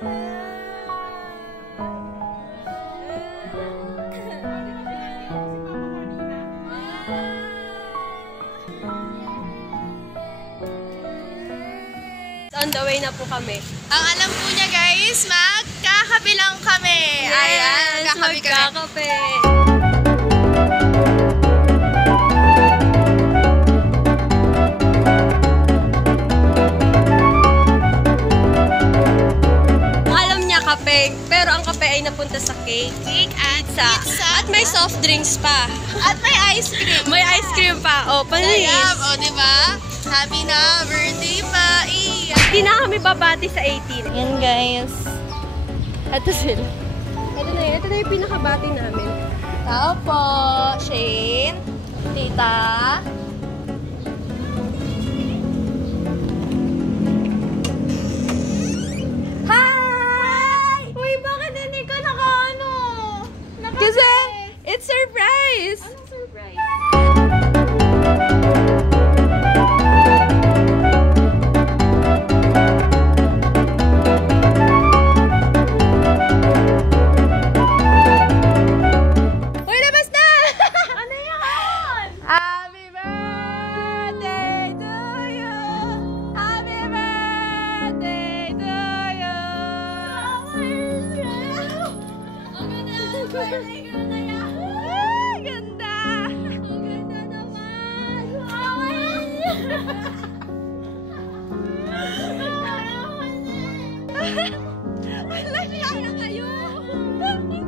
On the way na po kami. Ang alam po niya guys, magkakape lang kami. Ayan, magkakape kami. Alam niya kape, pero ang kape ay napunta sa cake. Cake at pizza. At may soft drinks pa. At may ice cream. May ice cream pa. O, panis. O, diba? Happy na birthday pa. Hindi na kami babati sa 18. Yan guys. Ito sila. Ito na yung pinakabati namin. Tao po. Shane. Tita. Hi! Uy, bakit hindi ka naka-ano? Kasi, it's surprise! Anong surprise? Wala siya na kayo! Happy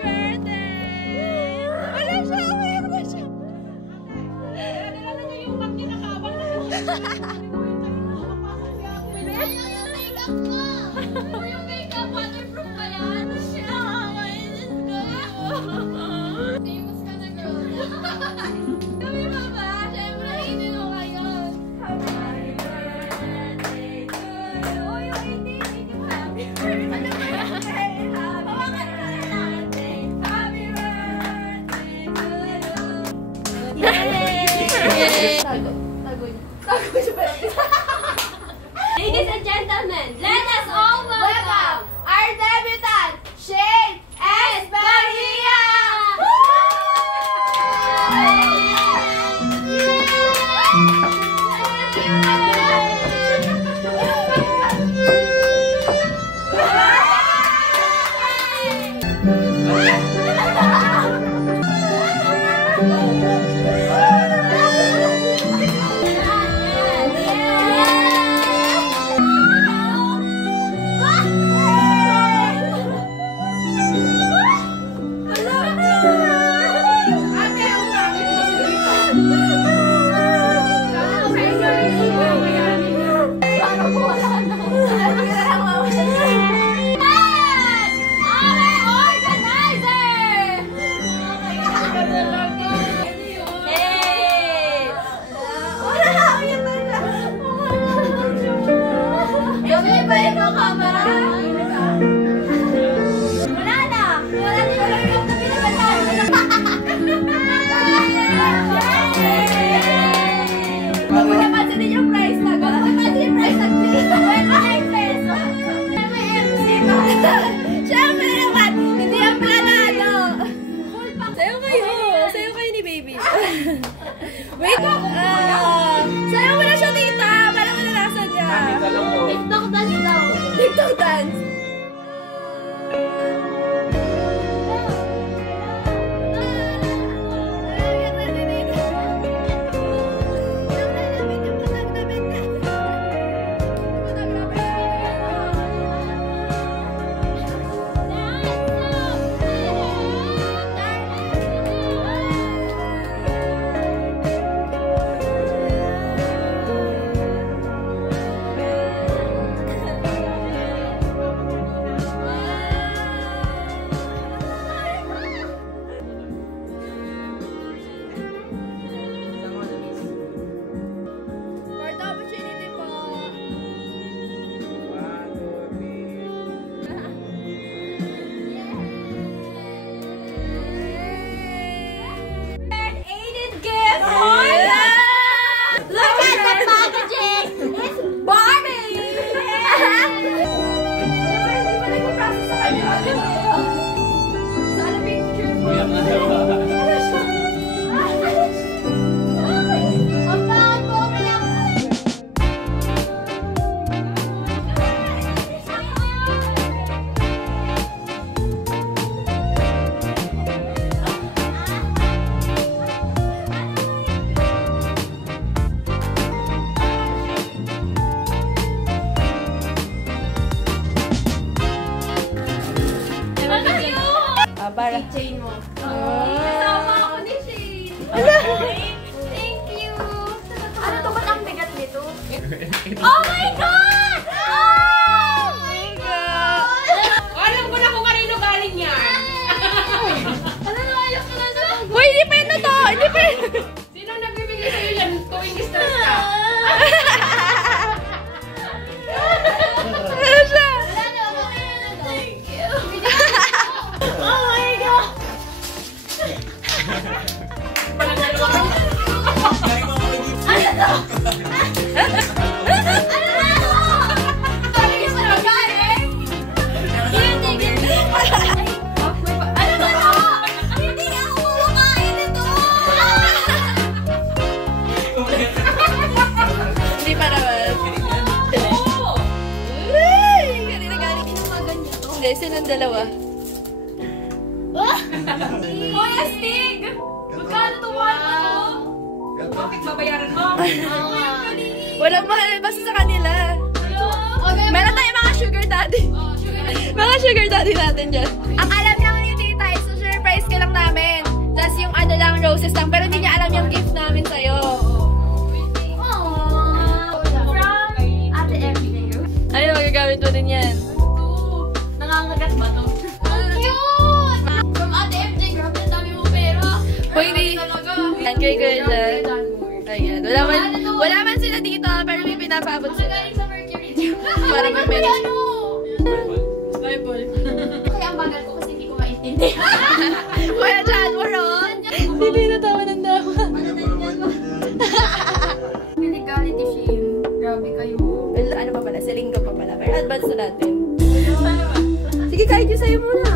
birthday! Wala siya! Wala siya! Dala na yung cup niya nakabang na yung makeup mo! Yung makeup, waterproof ba yan? Siya! Famous ka na, girl! Kami ba ba? Siyempre, hindi mo ngayon! Ladies and gentlemen, let us all welcome our debutant, Shane S. Bahia! Siyempre naman, hindi ang planado. Sayo kayo ni baby. Wait, sayo mo na siya, tita. Parang malalasan niya. TikTok dance daw. TikTok dance. keychain mo. Kasama ako ni Shane. Thank you. Ano to? Ba't ang bigat nito? Oh my God! Oh my God! Alam ko na kung kanino galing yan. Ano na, ayok na na. Hoy, hindi pa yun na to! Hindi pa yun! Sino nagbibigay sa'yo yan tuwing stress ka? Ano siya? Thank you. Oh my God! Hindi pa naman. Uy! Kanina galing hindi, silang dalawa. Hoy, astig! Magkano to Bakit babayaran mo? Walang mahal, basta sa kanila. Meron tayong mga sugar daddy. Mga sugar daddy natin dyan. Ang alam lang ni tita is surprise ka lang namin. Tapos yung ano lang, roses lang. Pero hindi niya alam yung gift namin sa'yo. From Ate Emily. Ayun, magagamit mo din yan. Nangangagat ba to? Cute! From Ate MJ, grabe ang dami mong pera. Pwede. Yan kay Kuya dyan. Ayan. Wala man sila dito, pero may pinapabot sila. Galing sa Mercury. Para mag-manage. Bible. Kaya ang bagal ko kasi hindi ko maintindihan. Kuya John, we're on. Hindi natawa ng dawa. Legality shame. Grabe kayo. Well, ano pa pala? Sa linggo pa pala. Pero advance na natin. Sige, kahit yung sa'yo muna.